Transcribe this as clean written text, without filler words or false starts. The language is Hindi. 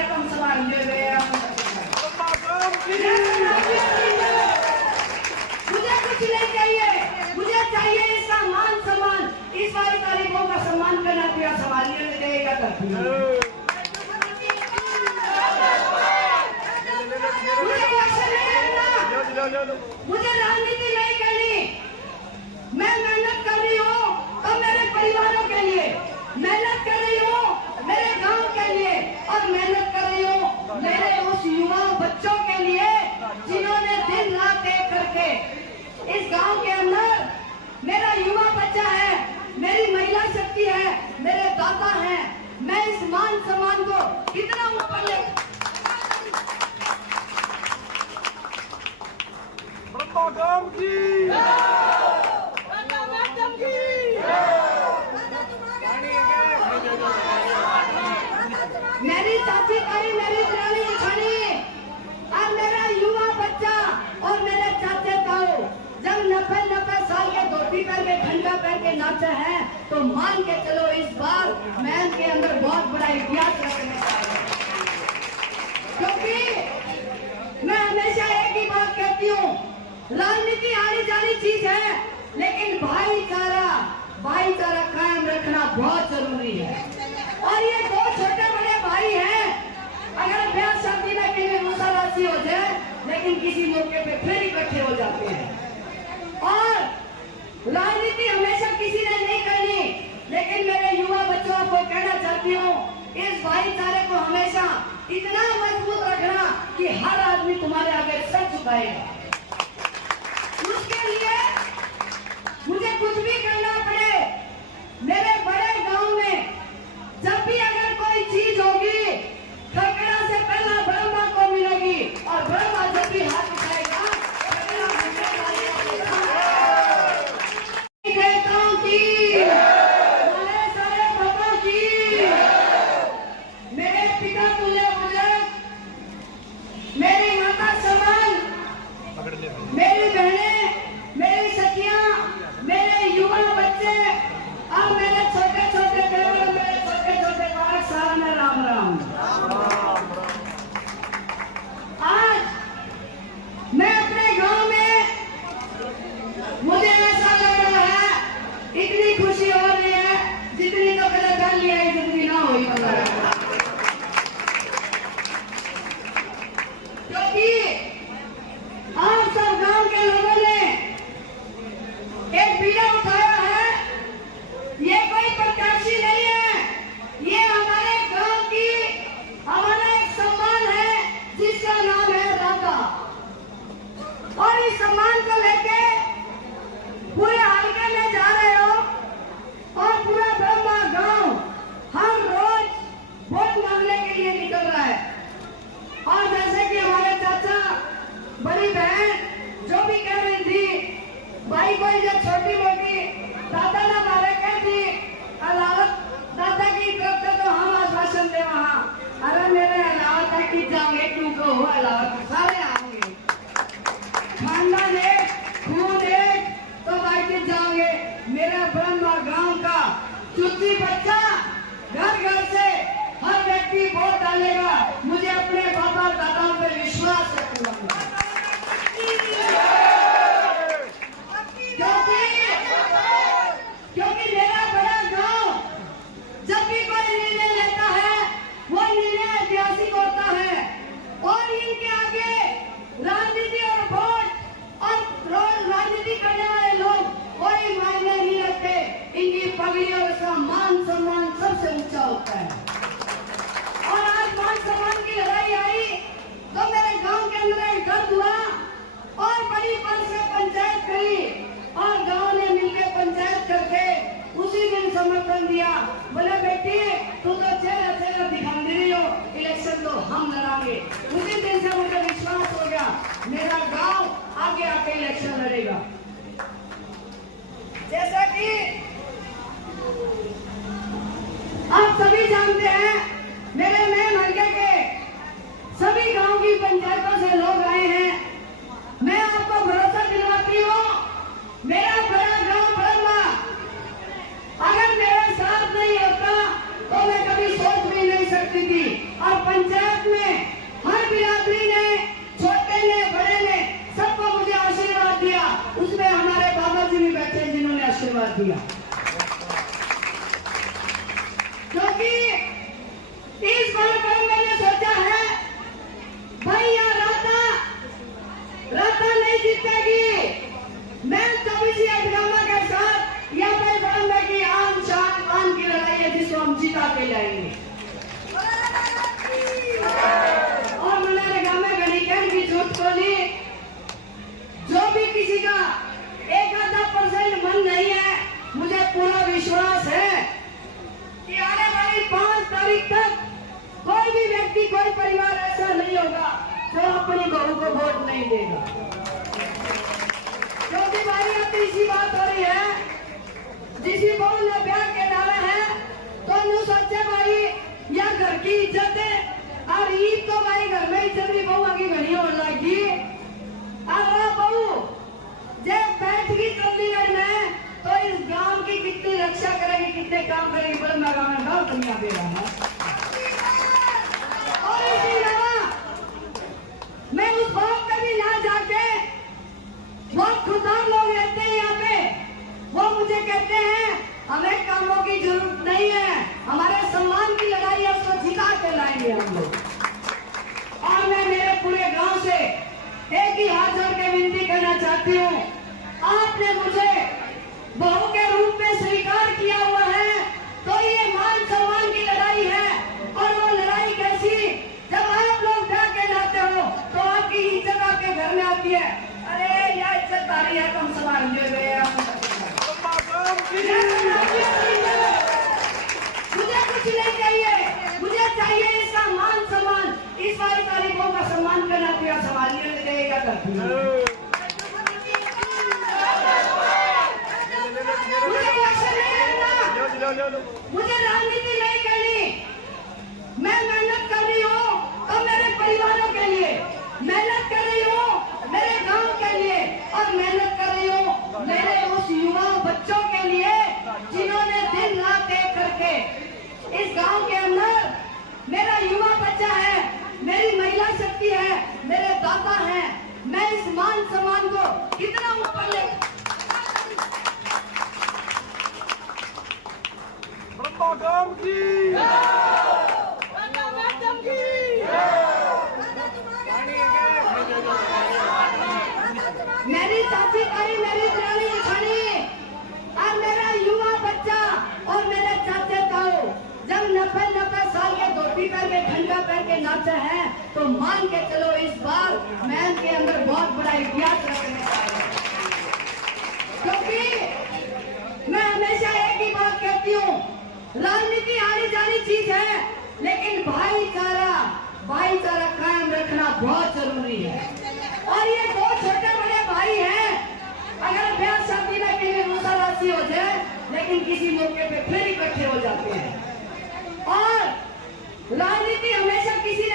है तुम सवाल मुझे कुछ नहीं चाहिए, मुझे चाहिए इसका मान सम्मान। इस वाली तारीखों का सम्मान करना तेरा सवाल नहीं देगा। मुझे इलेक्शन नहीं लड़ना, मुझे राजनीति नहीं करनी। मैं मेहनत कर रही हूँ तो मेरे परिवारों के लिए, मेहनत कर रही हूँ मेरे गांव के लिए, और मेहनत कर रही हूँ मेरे उस युवा बच्चों के लिए जिन्होंने दिन रात एक करके इस गांव के अंदर मेरा युवा बच्चा है, मेरी महिला शक्ति है, मेरे दाता हैं। मैं इस मान सम्मान को कितना ऊपर ले मेरी चाची ताई, मेरी पुरानी उठानी और मेरा युवा बच्चा और मेरे चाचे ताऊ जब 90 साल के धोती पहन के ठंडा पहन के नाचे हैं तो मान के चलो इस बार मैं इनके अंदर बहुत बड़ा इतिहास रखने वाला हूं। क्योंकि मैं हमेशा एक ही बात कहती हूँ, राजनीति आनी जानी चीज है, लेकिन भाईचारा कायम रखना बहुत जरूरी है। और ये दो छोटे बड़े भाई हैं, अगर ब्याह शादी में कहीं मुसारासी हो जाए लेकिन किसी मौके पे फिर इकट्ठे हो जाते हैं। और राजनीति हमेशा किसी ने नहीं करनी, लेकिन मेरे युवा बच्चों को कहना चाहती हूँ, इस भाईचारे को हमेशा इतना मजबूत रखना कि हर आदमी तुम्हारे आगे सर झुकाएगा। उसके लिए मुझे कुछ भी करना पड़े, मेरे बड़े गांव में जब भी अगर कोई चीज होगी खकड़ा से पहला ब्रह्मा को मिलेगी, और ब्रह्मा जब भी हाथ उठाएगा खेतों की, सारे बाबा की, मेरे पिता तुल्य बुजुर्ग, मेरी माता समान, मेरी बहनें, मेरी सखियां, मेरे युवा बच्चे और मेरे छोटे छोटे देवर, मेरे छोटे छोटे बालक, सारा में राम राम। आज मैं अपने गांव में, मुझे ऐसा लग रहा है इतनी खुशी हो रही है जितनी तो कदर कर लिया है जितनी ना हुई पता है। क्योंकि आप सब गांव के लोगों ने एक बीड़ा उठाया है। ये कोई प्रत्याशी नहीं है, ये हमारे गांव की हमारा एक सम्मान है जिसका नाम है राधा। और इस सम्मान को लेके पूरे हल्के में जा रहे हो और पूरा ब्रह्मा गांव हर रोज वोट मांगने के लिए निकल रहा है। और जैसे कि हमारे चाचा, बड़ी बहन जो भी कह रही थी, भाई कोई जो छोटी मोटी दादा ना मारे कहती अलावत दादा की तरफ से तो हम आश्वासन दे वहाँ, अरे मेरे अलावत है कि जाएंगे क्यों को हो अलावत सारे आएंगे, खानदान एक खून एक तो भाई के जाओगे। मेरा ब्रह्मा गांव का चुच्ची बच्चा घर घर से हर व्यक्ति वोट डालेगा, मुझे अपने बाबा दादाओं पे विश्वास रखूंगा। क्योंकि मेरा बड़ा गांव जब भी कोई निर्णय लेता है वो निर्णय ऐतिहासिक होता है। और इनके आगे राजनीति और वोट और राजनीति करने वाले लोग कोई मायने नहीं रखते, इनकी पगड़ी और उसका मान सम्मान सबसे ऊंचा होता है। और आज मान सम्मान की लड़ाई आई तो मेरे गांव के अंदर एक दर्द हुआ और बड़ी पद से पंचायत करी और गांव ने मिलकर पंचायत करके उसी दिन समर्थन दिया। बोले बेटी तू तो चेहरा दिखा रही हो, इलेक्शन तो हम लड़ाएंगे। उसी दिन से मुझे विश्वास दिया, क्योंकि इस बार पर मैंने सोचा है भाई यहाँ राता नहीं जीतेगी। मैं 24 अब्दुल्ला के साथ यह भाई बड़म्बे की आन शान आन की लड़ाई है जिसको हम जीता के लाएंगे। और मैंने गाँव में गणिकन की झूठ बोली, जो भी किसी का 1-10% मन नहीं है, मुझे पूरा विश्वास है कि आने वाली 5 तारीख तक कोई भी व्यक्ति, कोई परिवार ऐसा नहीं होगा जो अपनी बहू को वोट नहीं देगा। क्योंकि भाई अब इसी बात हो रही है, जिसी बहू ने ब्याह के डाला है तो नु सोचे भाई या घर की इज्जत है, और ईद तो भाई घर में इज्जत भी बहू की घनी हो लगी। अब बहू जब बैठ गई चंडीगढ़ में तो इस गांव की कितनी रक्षा करेगी, कितने काम करेगी, बड़ा मैं गाँव दुनिया दे रहा हूँ। और इसके अलावा मैं उस बात पे भी ना जाके, वो खुदार लोग रहते हैं यहाँ पे, वो मुझे कहते हैं हमें कामों की जरूरत नहीं है, हमारे सम्मान की लड़ाई है, उसको जिता के लाएंगे हम लोग। और मैं मेरे पूरे गांव से एक ही हाथ जोड़ के विनती करना चाहती हूँ, आपने मुझे बहू के रूप में स्वीकार किया हुआ है तो ये मान सम्मान की लड़ाई है। और वो लड़ाई कैसी, जब आप लोग ब्याह के लाते हो तो आपकी इज्जत आपके घर में आती है। अरे यह इज्जत आ रही है, तुम संभाल मुझे कुछ नहीं चाहिए, मुझे चाहिए इसका मान सम्मान। इस वाली तारीखों का सम्मान करना दिया, संभालिए क्या करती है। मुझे राजनीति नहीं करनी, मैं मेहनत कर रही हूँ तो मेरे परिवारों के लिए, मेहनत कर रही हूँ मेरे गांव के लिए, और मेहनत कर रही हूँ मेरे उस युवा बच्चों के लिए जिन्होंने दिन रात एक करके इस गांव के अंदर, मेरा युवा बच्चा है, मेरी महिला शक्ति है, मेरे दादा हैं, मैं इस मान सम्मान को कितना ऊपर ले मेरी चाची ताई, मेरी पुरानी जेठानी और मेरा युवा बच्चा और मेरे चाचे ताऊ जब 90 साल के धोती पहन के ठंडा पहन के नाचे हैं तो मान के चलो इस बार मैं के अंदर बहुत बड़ा इतिहास रखने वाला हूं। क्योंकि मैं हमेशा एक ही बात कहती हूँ, राजनीति आनी जानी चीज है, लेकिन भाईचारा कायम रखना बहुत जरूरी है। और ये दो छोटे बड़े भाई हैं, अगर ब्याह शादी में कहीं रूसारासी हो जाए लेकिन किसी मौके पे फिर इकट्ठे हो जाते हैं। और राजनीति हमेशा किसी